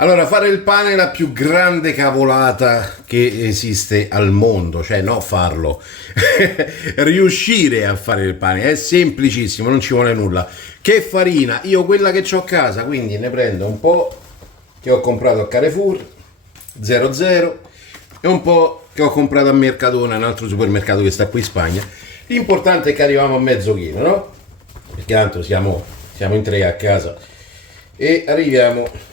Allora, fare il pane è la più grande cavolata che esiste al mondo, cioè no farlo, riuscire a fare il pane è semplicissimo, non ci vuole nulla. Che farina? Io quella che ho a casa, quindi ne prendo un po' che ho comprato a Carrefour 00 e un po' che ho comprato a Mercadona, un altro supermercato che sta qui in Spagna. L'importante è che arriviamo a mezzo chilo, no? Perché tanto siamo in tre a casa e arriviamo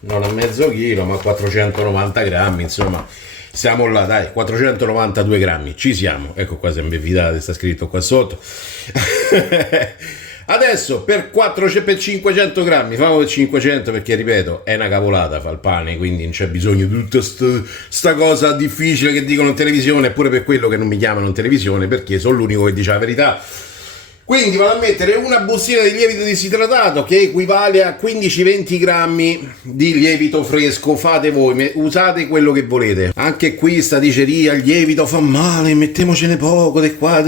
non a mezzo chilo ma a 490 grammi, insomma siamo là, dai, 492 grammi ci siamo, ecco qua, se mi fidate sta scritto qua sotto. Adesso per 500 grammi famo per 500, perché ripeto è una cavolata fa il pane, quindi non c'è bisogno di tutta sta cosa difficile che dicono in televisione, eppure per quello che non mi chiamano in televisione, perché sono l'unico che dice la verità. Quindi vado a mettere una bustina di lievito disidratato che equivale a 15-20 grammi di lievito fresco. Fate voi, usate quello che volete. Anche qui sta diceria, il lievito fa male, mettemocene poco,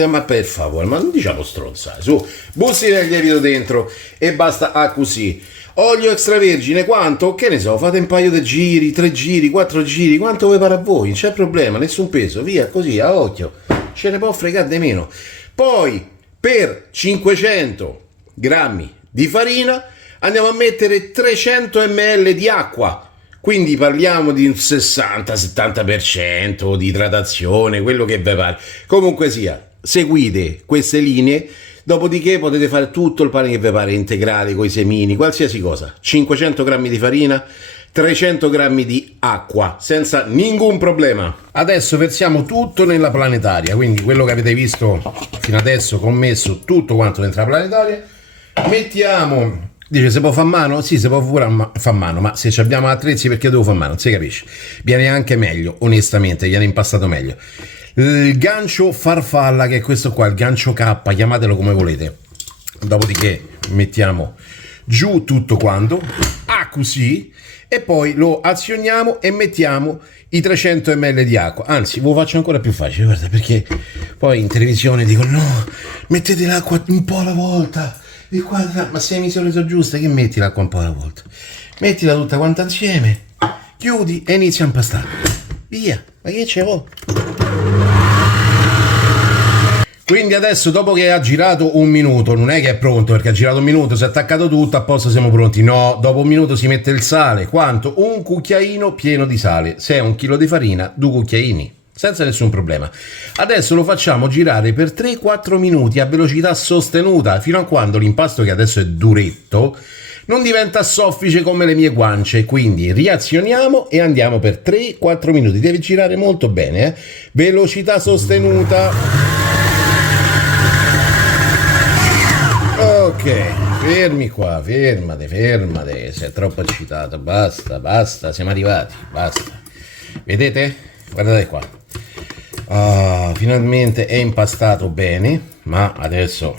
ma per favore, ma non diciamo stronzate, su, bustina di lievito dentro e basta a così. Olio extravergine, quanto? Che ne so, fate un paio di giri, 3 giri, 4 giri, quanto vi pare a voi, non c'è problema, nessun peso, via, così, a occhio, ce ne può fregare di meno. Poi per 500 grammi di farina andiamo a mettere 300 ml di acqua, quindi parliamo di un 60-70% di idratazione, quello che vi pare. Comunque sia, seguite queste linee, dopodiché potete fare tutto il pane che vi pare, integrale, coi semini, qualsiasi cosa. 500 grammi di farina, 300 grammi di acqua, senza nessun problema. Adesso versiamo tutto nella planetaria, quindi quello che avete visto fino adesso che ho messo tutto quanto dentro la planetaria. Mettiamo, dice se può fare a mano? Sì, se può pure fare a mano, ma se abbiamo attrezzi perché devo fare a mano? Non si capisce. Viene anche meglio, onestamente, viene impastato meglio. Il gancio farfalla, che è questo qua, il gancio K, chiamatelo come volete. Dopodiché mettiamo giù tutto quanto, così, e poi lo azioniamo e mettiamo i 300 ml di acqua. Anzi, ve lo faccio ancora più facile, guarda, perché poi in televisione dicono no, mettete l'acqua un po' alla volta, e guarda, ma se le misure sono giuste, che metti l'acqua un po' alla volta? Mettila tutta quanta insieme, chiudi e inizia a impastare, via, ma che ce vuoi? Quindi adesso, dopo che ha girato un minuto, non è che è pronto, perché ha girato un minuto, si è attaccato tutto, a posto siamo pronti. No, dopo un minuto si mette il sale. Quanto? Un cucchiaino pieno di sale. Se è 1 chilo di farina, 2 cucchiaini, senza nessun problema. Adesso lo facciamo girare per 3-4 minuti a velocità sostenuta, fino a quando l'impasto, che adesso è duretto, non diventa soffice come le mie guance. Quindi riazioniamo e andiamo per 3-4 minuti. Deve girare molto bene, eh? Velocità sostenuta. Ok, fermi qua, fermate, sei troppo eccitato, basta, siamo arrivati, basta. Vedete? Guardate qua. Finalmente è impastato bene, ma adesso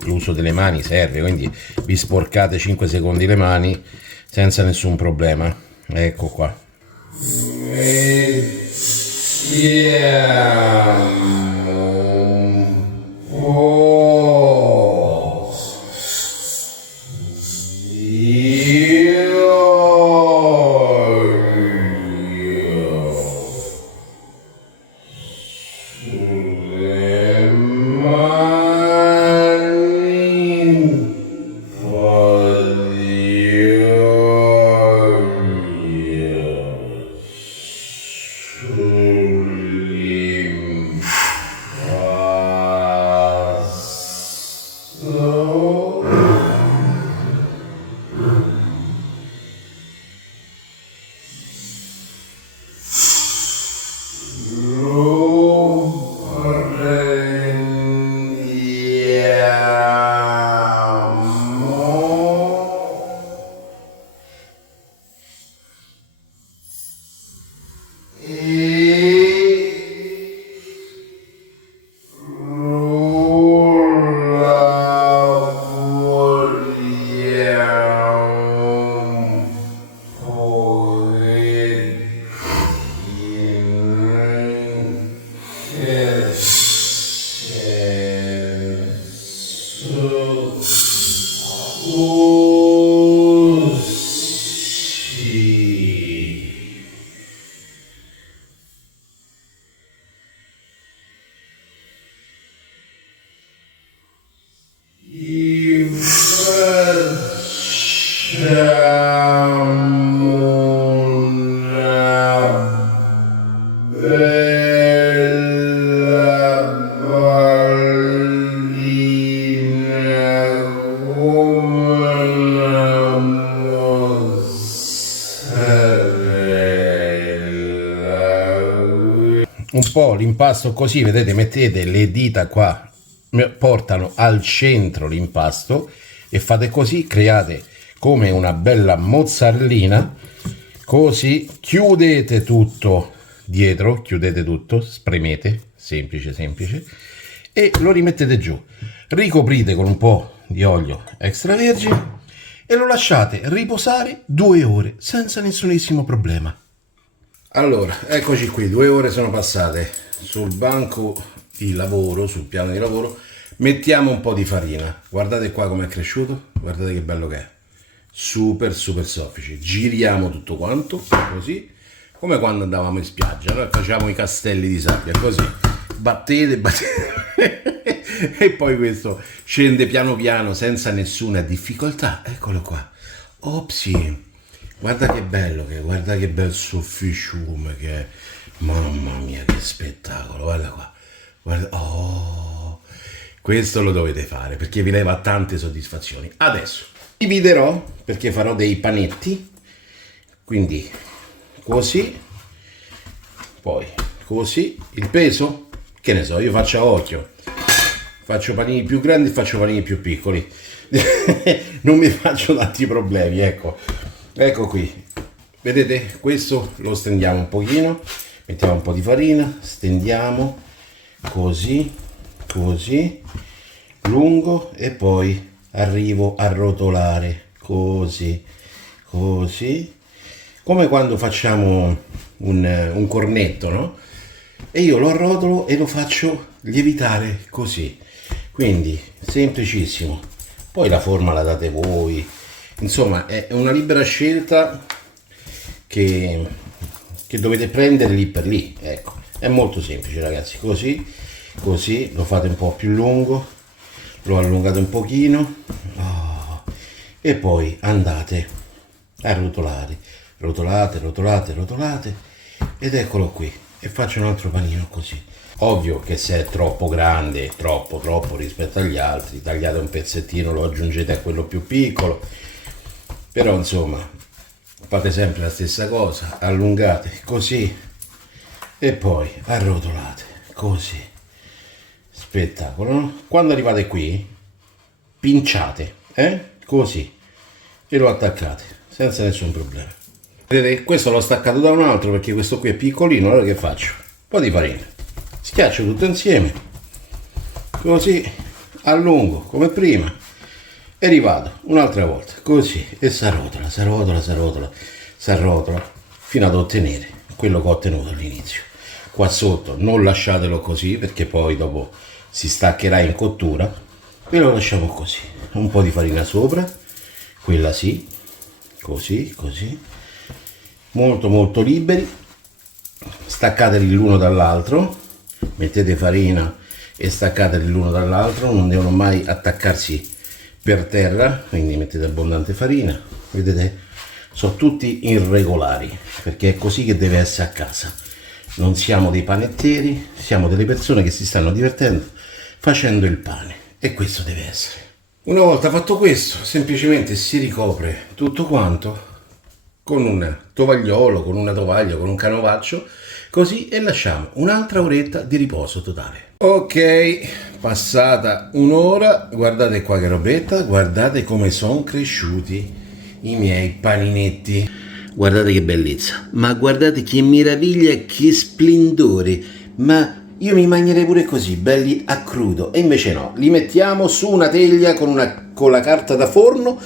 l'uso delle mani serve, quindi vi sporcate 5 secondi le mani senza nessun problema. Ecco qua. un po' l'impasto così, vedete, mettete le dita qua, portano al centro l'impasto e fate così, create come una bella mozzarellina, così chiudete tutto dietro, chiudete tutto, spremete, semplice semplice, e lo rimettete giù, ricoprite con un po' di olio extravergine e lo lasciate riposare 2 ore senza nessunissimo problema. Allora, eccoci qui, 2 ore sono passate. Sul banco di lavoro, sul piano di lavoro, mettiamo un po' di farina. Guardate qua come è cresciuto, guardate che bello che è. Super super soffice. Giriamo tutto quanto, così, come quando andavamo in spiaggia, noi facciamo i castelli di sabbia, così. Battete, battete. E poi questo scende piano piano senza nessuna difficoltà. Eccolo qua. Opsi. Guarda che bello che è, guarda che bel sofficiume che è. Mamma mia, che spettacolo, guarda qua. Guarda, oh, questo lo dovete fare perché vi leva tante soddisfazioni. Adesso dividerò perché farò dei panetti, quindi così, poi così. Il peso, che ne so, io faccio a occhio, faccio panini più grandi, faccio panini più piccoli. Non mi faccio tanti problemi, ecco. Ecco qui, vedete, questo lo stendiamo un pochino, mettiamo un po' di farina, stendiamo così, così, lungo, e poi arrivo a rotolare così, così, come quando facciamo un cornetto, no? E io lo arrotolo e lo faccio lievitare così, quindi semplicissimo. Poi la forma la date voi. Insomma, è una libera scelta che dovete prendere lì per lì, ecco. È molto semplice, ragazzi, così, così, lo fate un po' più lungo, lo allungate un pochino, oh, e poi andate a rotolare, rotolate, rotolate, rotolate, ed eccolo qui, e faccio un altro panino così. Ovvio che se è troppo grande, troppo rispetto agli altri, tagliate un pezzettino, lo aggiungete a quello più piccolo. Però insomma, fate sempre la stessa cosa, allungate così e poi arrotolate così. Spettacolo, no? Quando arrivate qui, pinciate, così, e lo attaccate senza nessun problema. Vedete, questo l'ho staccato da un altro perché questo qui è piccolino. Allora che faccio? Un po' di farina, schiaccio tutto insieme, così, allungo come prima, e rivado un'altra volta così e s'arrotola, s'arrotola, s'arrotola, s'arrotola fino ad ottenere quello che ho ottenuto all'inizio. Qua sotto non lasciatelo così perché poi dopo si staccherà in cottura, e lo lasciamo così, un po' di farina sopra, quella sì, così, così, molto molto liberi, staccateli l'uno dall'altro, mettete farina e staccateli l'uno dall'altro, non devono mai attaccarsi per terra, quindi mettete abbondante farina. Vedete, sono tutti irregolari perché è così che deve essere a casa. Non siamo dei panettieri, siamo delle persone che si stanno divertendo facendo il pane, e questo deve essere. Una volta fatto questo, semplicemente si ricopre tutto quanto con un tovagliolo, con una tovaglia, con un canovaccio, così, e lasciamo un'altra oretta di riposo totale. Ok, passata un'ora, guardate qua che robetta, guardate come sono cresciuti i miei paninetti. Guardate che bellezza, ma guardate che meraviglia, che splendore, ma io mi mangerei pure così, belli a crudo, e invece no, li mettiamo su una teglia con la carta da forno,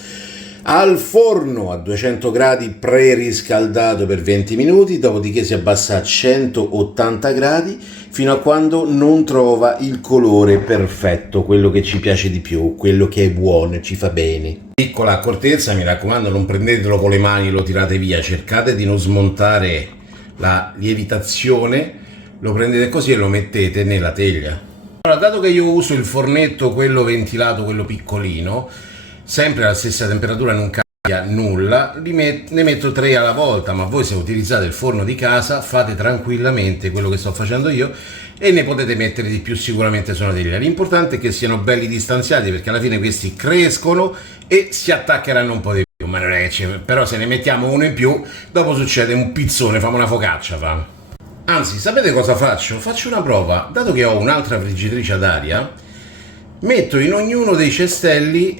al forno a 200 gradi preriscaldato per 20 minuti, dopodiché si abbassa a 180 gradi fino a quando non trova il colore perfetto, quello che ci piace di più, quello che è buono, ci fa bene. Piccola accortezza, mi raccomando, non prendetelo con le mani, lo tirate via, cercate di non smontare la lievitazione, lo prendete così e lo mettete nella teglia. Allora, dato che io uso il fornetto, quello ventilato, quello piccolino, sempre alla stessa temperatura, non cambia nulla, ne metto 3 alla volta, ma voi se utilizzate il forno di casa fate tranquillamente quello che sto facendo io e ne potete mettere di più sicuramente su una teglia. L'importante è che siano belli distanziati, perché alla fine questi crescono e si attaccheranno un po' di più, ma non è che però se ne mettiamo uno in più dopo succede un pizzone, famo una focaccia, famo. Anzi, sapete cosa faccio? Faccio una prova, dato che ho un'altra friggitrice ad aria, metto in ognuno dei cestelli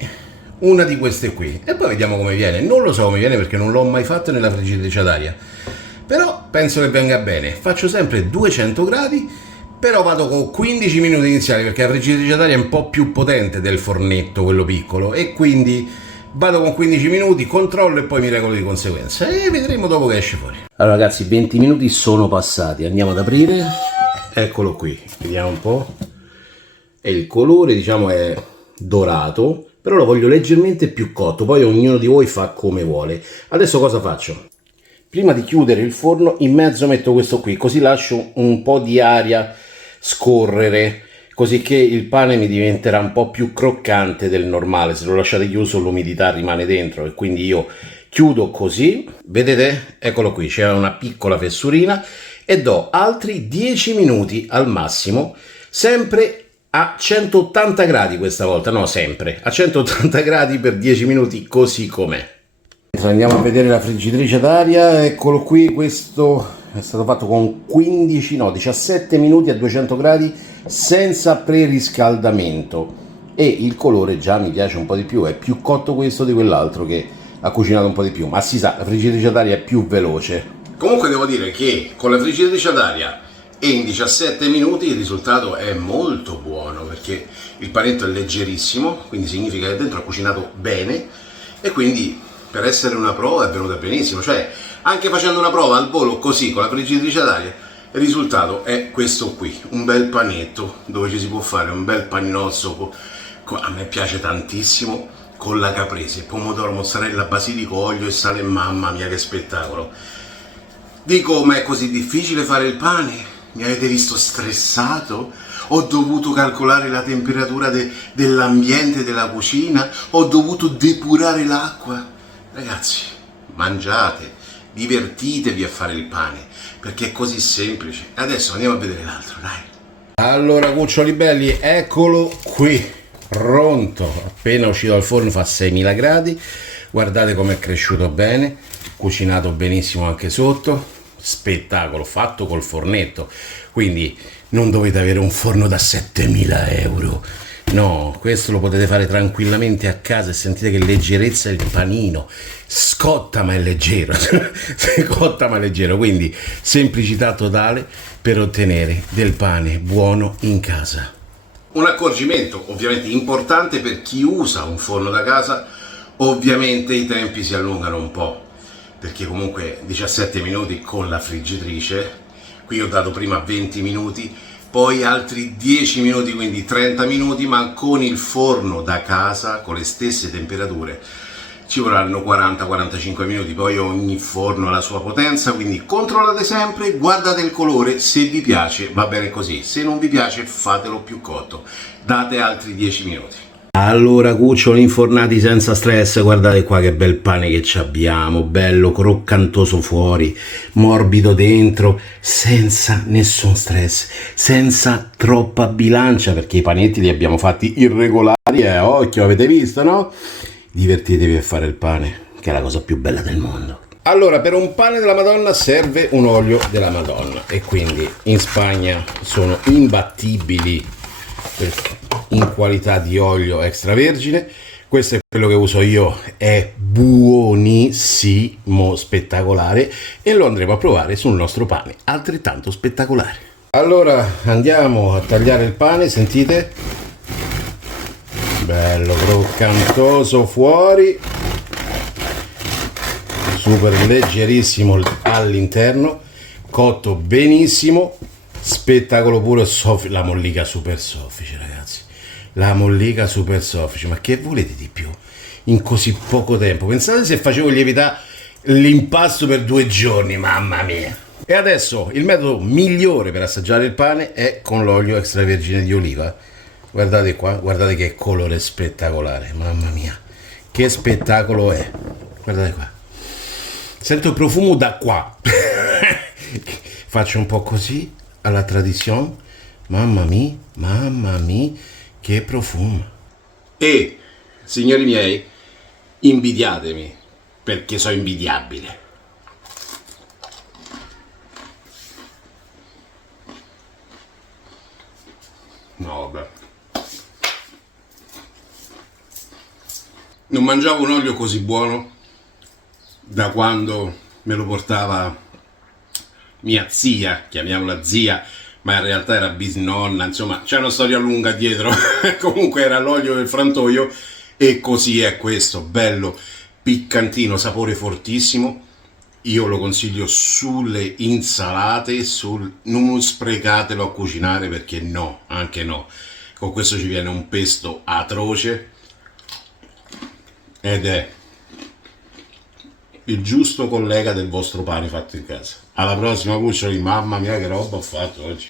una di queste qui e poi vediamo come viene. Non lo so come viene perché non l'ho mai fatto nella friggitrice ad aria, però penso che venga bene. Faccio sempre 200 gradi, però vado con 15 minuti iniziali perché la friggitrice ad aria è un po' più potente del fornetto, quello piccolo, e quindi vado con 15 minuti, controllo e poi mi regolo di conseguenza e vedremo dopo che esce fuori. Allora ragazzi, 20 minuti sono passati, andiamo ad aprire, eccolo qui, vediamo un po', e il colore diciamo è dorato, però lo voglio leggermente più cotto, poi ognuno di voi fa come vuole. Adesso cosa faccio? Prima di chiudere il forno in mezzo metto questo qui, così lascio un po' di aria scorrere, così che il pane mi diventerà un po' più croccante del normale. Se lo lasciate chiuso l'umidità rimane dentro e quindi io chiudo così, vedete? Eccolo qui, c'è una piccola fessurina e do altri 10 minuti al massimo, sempre a 180 gradi questa volta, no sempre, a 180 gradi per 10 minuti così com'è. Andiamo a vedere la friggitrice ad aria, eccolo qui, questo è stato fatto con 17 minuti a 200 gradi senza preriscaldamento e il colore già mi piace un po' di più, è più cotto questo di quell'altro che ha cucinato un po' di più, ma si sa, la friggitrice ad aria è più veloce. Comunque devo dire che con la friggitrice ad aria e in 17 minuti il risultato è molto buono perché il panetto è leggerissimo, quindi significa che dentro ha cucinato bene e quindi per essere una prova è venuta benissimo, cioè anche facendo una prova al volo così con la friggitrice ad aria il risultato è questo qui, un bel panetto dove ci si può fare un bel paninozzo, a me piace tantissimo, con la caprese, pomodoro, mozzarella, basilico, olio e sale, mamma mia che spettacolo. Dico, ma è così difficile fare il pane? Mi avete visto stressato? Ho dovuto calcolare la temperatura dell'ambiente della cucina? Ho dovuto depurare l'acqua? Ragazzi, mangiate, divertitevi a fare il pane, perché è così semplice. Adesso andiamo a vedere l'altro, dai. Allora, cuccioli belli, eccolo qui, pronto. Appena uscito dal forno fa 6000 gradi. Guardate com'è cresciuto bene, cucinato benissimo anche sotto. Spettacolo, fatto col fornetto. Quindi non dovete avere un forno da 7000 euro. No, questo lo potete fare tranquillamente a casa e sentite che leggerezza è il panino. Scotta ma è leggero. Scotta ma è leggero, quindi semplicità totale per ottenere del pane buono in casa. Un accorgimento ovviamente importante per chi usa un forno da casa, ovviamente i tempi si allungano un po', perché comunque 17 minuti con la friggitrice, qui ho dato prima 20 minuti, poi altri 10 minuti, quindi 30 minuti, ma con il forno da casa, con le stesse temperature, ci vorranno 40-45 minuti, poi ogni forno ha la sua potenza, quindi controllate sempre, guardate il colore, se vi piace va bene così, se non vi piace fatelo più cotto, date altri 10 minuti. Allora cuccioli infornati senza stress, guardate qua che bel pane che ci abbiamo, bello croccantoso fuori, morbido dentro, senza nessun stress, senza troppa bilancia, perché i panetti li abbiamo fatti irregolari, occhio, avete visto, no? Divertitevi a fare il pane, che è la cosa più bella del mondo. Allora, per un pane della Madonna serve un olio della Madonna e quindi in Spagna sono imbattibili in qualità di olio extravergine. Questo è quello che uso io, è buonissimo, spettacolare, e lo andremo a provare sul nostro pane altrettanto spettacolare. Allora andiamo a tagliare il pane, sentite? Bello croccantoso fuori, super leggerissimo all'interno, cotto benissimo, spettacolo puro, la mollica super soffice, ragazzi, la mollica super soffice, ma che volete di più in così poco tempo? Pensate se facevo lievitare l'impasto per 2 giorni, mamma mia. E adesso il metodo migliore per assaggiare il pane è con l'olio extravergine di oliva. Guardate qua, guardate che colore spettacolare, mamma mia, che spettacolo è, guardate qua, sento il profumo da qua. Faccio un po' così alla tradizione, mamma mia, che profumo. E signori miei, invidiatemi perché sono invidiabile. Non mangiavo un olio così buono da quando me lo portava mia zia, chiamiamola zia, ma in realtà era bisnonna, insomma c'è una storia lunga dietro. Comunque era l'olio del frantoio e così è questo, bello, piccantino, sapore fortissimo. Io lo consiglio sulle insalate, non sprecatelo a cucinare perché no, anche no. Con questo ci viene un pesto atroce ed è il giusto collega del vostro pane fatto in casa. Alla prossima, cuccioli, mamma mia che roba ho fatto oggi.